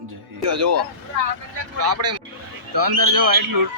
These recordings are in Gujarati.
તો આપણે અંદર જો એટલું.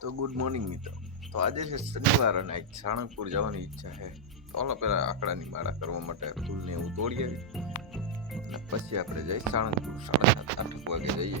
તો ગુડ મોર્નિંગ મિત્રો. તો આજે છે શનિવાર અને સાણંદપુર જવાની ઈચ્છા છે. તો ઓલો પેલા આંકડાની માળા કરવા માટે ફૂલને એવું તોડીએ પછી આપણે જઈ સાણંદપુર સાડા સાત, આઠ વાગે જઈએ.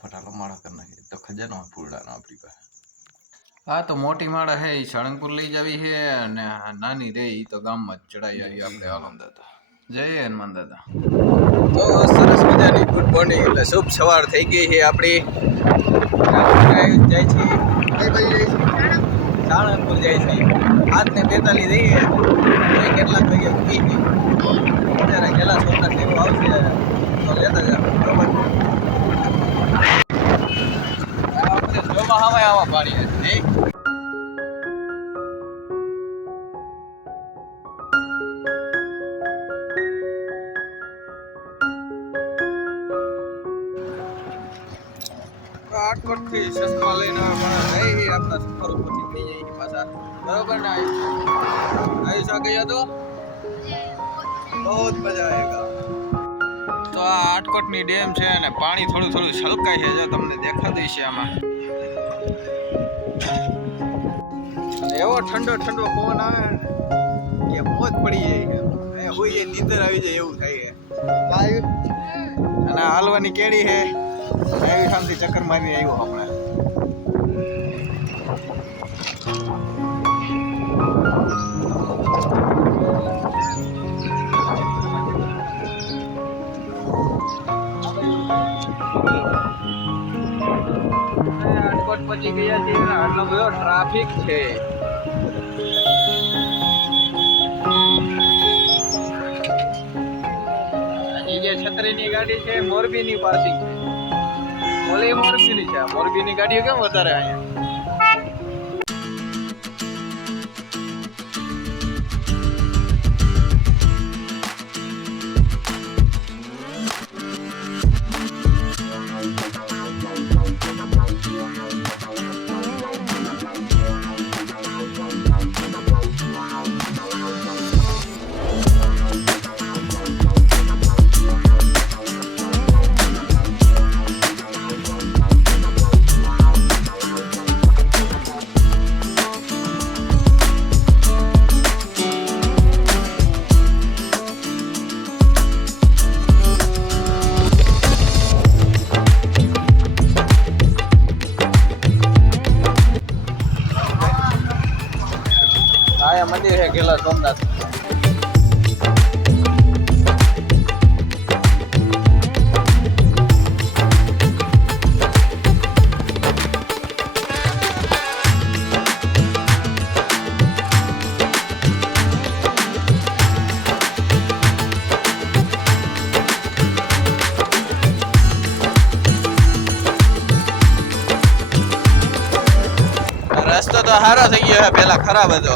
તો ખજાનો ફૂલડાનો આપણી પાસે. હા તો મોટી માળા હે એ સાળંગપુર લઈ જવી છે અને નાની રે એ તો ગામમાં જ ચડાઈ આવી આપણે આલમ દાદા જય હનુમાન દાદા. તો સરસ મજાની ગુડ મોર્નિંગ એટલે શુભ સવાર થઈ ગઈ છે આપણી. જાય છે સાળંગપુર જાય છે. આજને ને બેતાલીસ જઈએ કેટલાક વાગે ઉઠી ગઈ અત્યારે ગેલા સોમનાથ જેવું આવશે. તો લેતા બરોબર ને આવી શકે તો બહુ મજા આવેગા તો આ આટકોટની ડેમ છે અને પાણી થોડું થોડું છલકાય છે, જો તમને દેખાતું છે આમાં. એવો ઠંડો ઠંડો પવન આવે કે મોજ પડી જાય એ હોય નીંદર આવી જાય એવું થાય અને હાલવાની કેડી છે? આવી શાંતિ ચક્કર મારી આવ્યો હમણાં. આટલો બધો ટ્રાફિક છે હજી જે છત્રીની ગાડી છે, મોરબીની પાર્કિંગ છે. ઓલી મોરબીની છે મોરબીની ગાડીઓ કેમ વધારે અહીંયા? હારા થઈ ગયો પેલા ખરાબ હતો.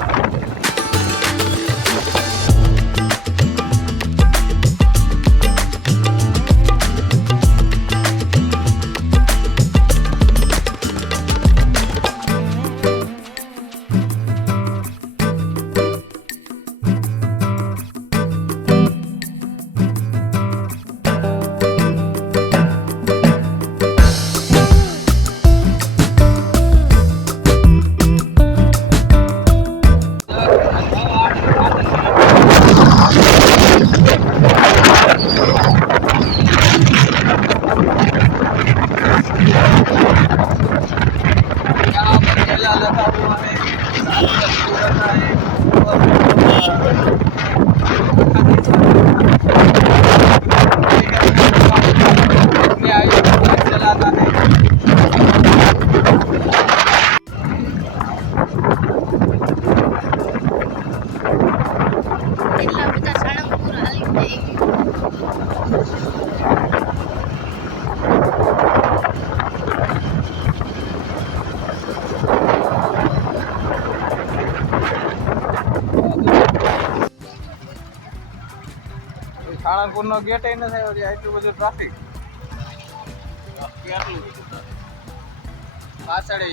નો ગેટ નથી આવ્યો આટલું બધું ટ્રાફિક પાછળ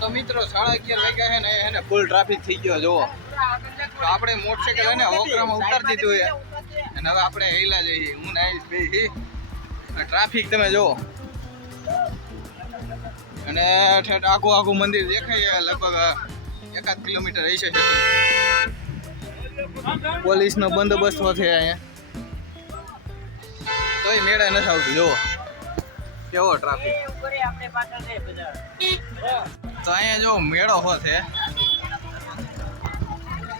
તો મિત્રો, સાડા અગિયાર વાગ્યા છે ને, એને ફૂલ ટ્રાફિક થઈ ગયો, જુઓ. તો આપણે મોટરસાઇકલ એને હોકરામાં ઉતારી દીધું છે. અને હવે આપણે હેલા જઈએ. હું નાઈશ બે ટ્રાફિક તમે જુઓ. અને ઠેઠ આખું આખું મંદિર દેખાય લગભગ એકાદ કિલોમીટર છે પોલીસનો બંદોબસ્ત છે અહીંયા. તોય મેળા નથી આવતી, જુઓ. કેવો ટ્રાફિક તો અહીંયા જો મેળો હો છે.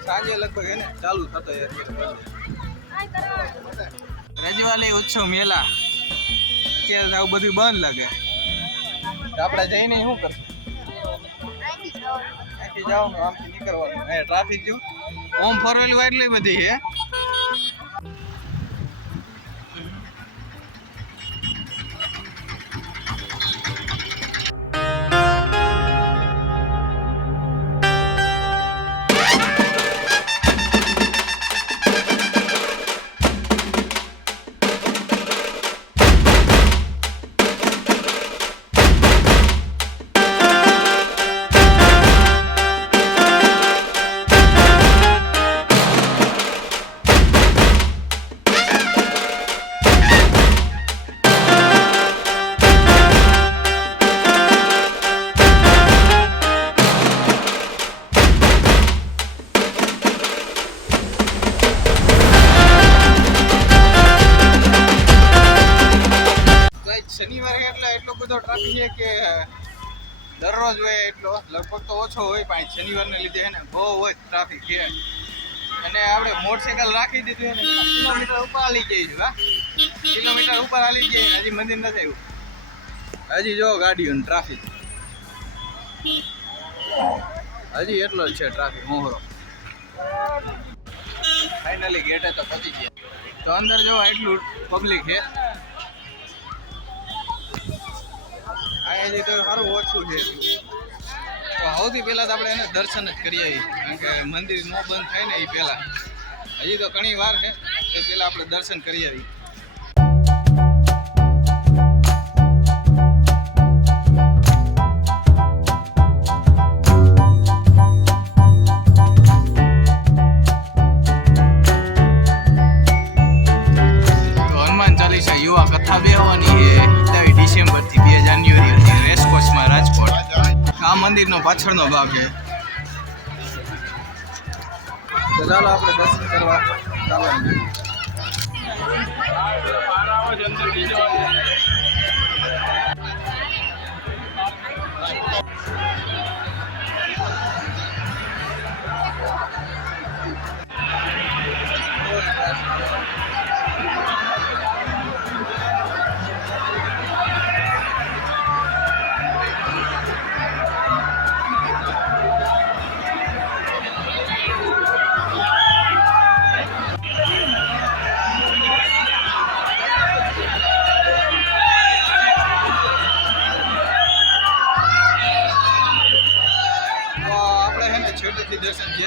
સાંજે લગભગ એને ચાલુ થતો રજવાલી ઉત્સવ મેલા. અત્યારે આવું બધું બંધ લાગે. આપણે જઈને શું કરશું? અહીંથી જવાનું, આમથી નીકળવાનું. અહીંયા ટ્રાફિક જો. ઓમ ફરવેલું એટલી બધી છે. દરરોજ હોય એટલો, લગભગ તો ઓછો હોય, પણ શનિવારને લીધે છે ને બહુ જ ટ્રાફિક છે. અને આપણે મોટરસાઇકલ રાખી દીધું ને કિલોમીટર ઉપર હાલી જઈશું હા? કિલોમીટર ઉપર હાલી જઈએ હજી મંદિર નથી આવ્યું. હજી જો ગાડીઓનું ટ્રાફિક હજી એટલો જ છે ટ્રાફિક મોહરો. ફાઇનલી ગેટે તો પહોંચી ગયા. તો અંદર જો એટલું પબ્લિક છે. અહીંયાથી તો સારું ઓછું છે. તો સૌથી પહેલાં તો આપણે એને દર્શન જ કરી આવીએ કારણ કે મંદિર ન બંધ થાય ને એ પહેલાં. હજી તો ઘણી વાર છે એ પહેલાં આપણે દર્શન કરી આવીએ આ મંદિરનો પાછળનો ભાગ છે. તો ચાલો આપણે દર્શન કરવા ચાલો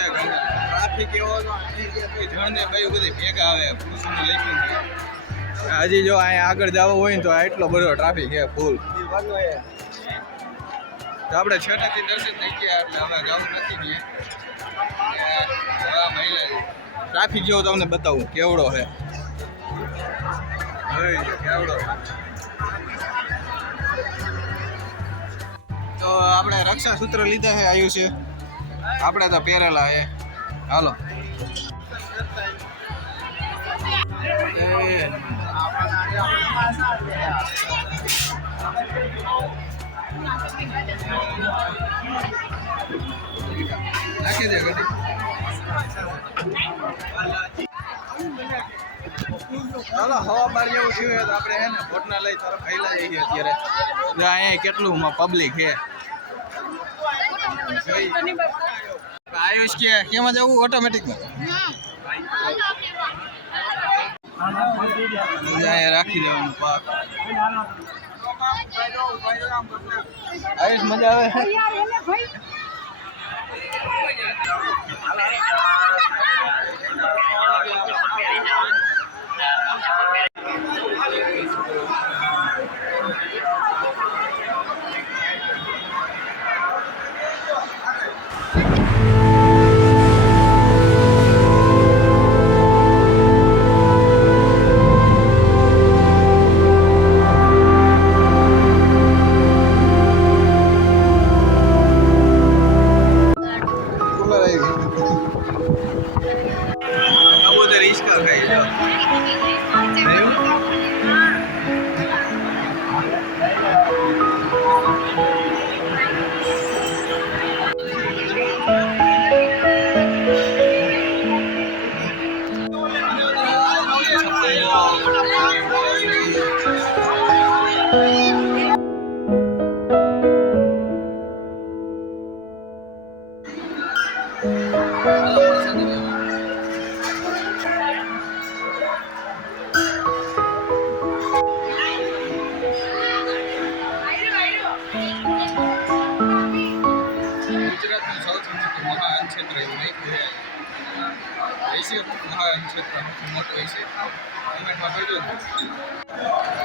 ટ્રાફિક એવો જણને ભાઈ બધી ભેગા આવે હજી જો અહીંયા આગળ જવું હોય ને તો એટલો બધો ટ્રાફિક છે ફૂલ તો આપણે છે દર્શન થઈ ગયા, એટલે હવે જવું નથી ટ્રાફિક જેવો તમને બતાવું, કેવડો છે? કેવડો તો આપણે રક્ષા સૂત્ર લીધા છે આવ્યું છે. આપણે તો પહેરેલા એ હાલો. નાખી દે ગડી ચાલો હવા બાર જેવું થયું હોય તો આપણે હે ને બોટના લઈ તરફ ફેલા જઈએ અત્યારે. અહીંયા કેટલું પબ્લિક છે. આયુષ કે કેમાં જવું ઓટોમેટિકમાં અહીંયા રાખી દેવાનું પાક. આયુષ મજા આવે?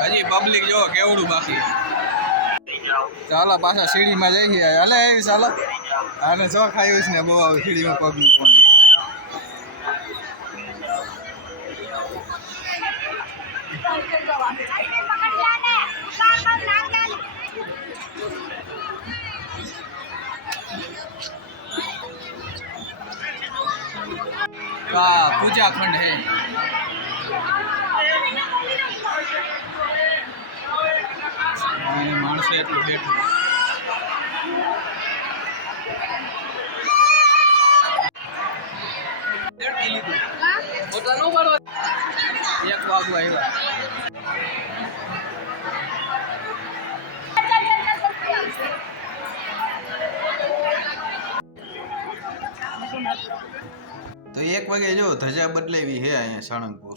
હજી પબ્લિક જો કેવડું બાકી. ચાલો, પાછા સીડીમાં જઈ છીએ હાલે, આવી ચાલો. આને જો ખાયું છે ને, બહુ આવે સીડીમાં પબ્લિક Thank હા પૂજા ખંડ હે અને માણસો એટલું બેઠું એક વાગવા આવ્યા તો એક વાગે જો ધજા બદલાવી હે અહીંયા સાળંગપુર.